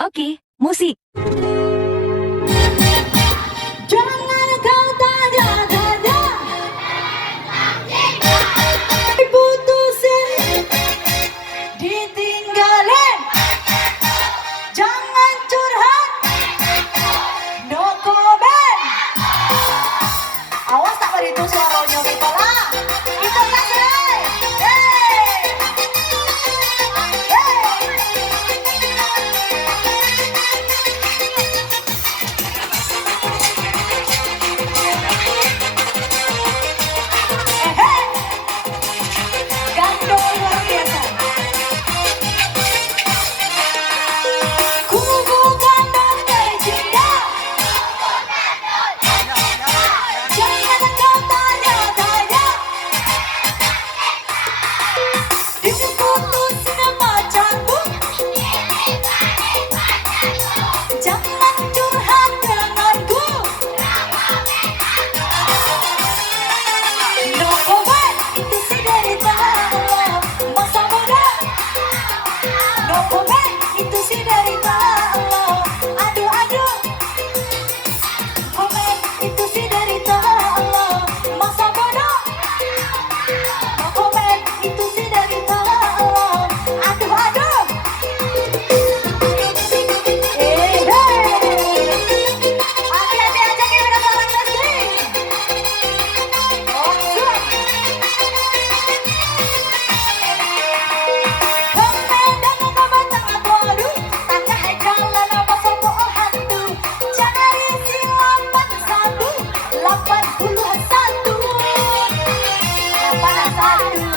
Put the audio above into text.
Oke, musik. Jangan kau tanya-tanya, diputusin, ditinggalin. Jangan curhat, no comment. Awas tak itu suaranya kita lah. Kita kasih. Hey. Gandol luar biasa. Kubu gandol dari cinta. Jangan kau tanya-tanya, diputusin sama canggung. Jangan curhat denganku. No comment, itu sih derita lo masa muda. No comment, itu sih derita lo. Aduh aduh. Komen, itu sih derita lo masa muda. No comment, itu sih derita lo. Aduh aduh. Hey. Hati-hati aja kayak udah orang ngerti. Oh, siap. Kemedang kebatang aduh, tanah jalan apa sopo hantu. Jangan isi 81, 81. 81.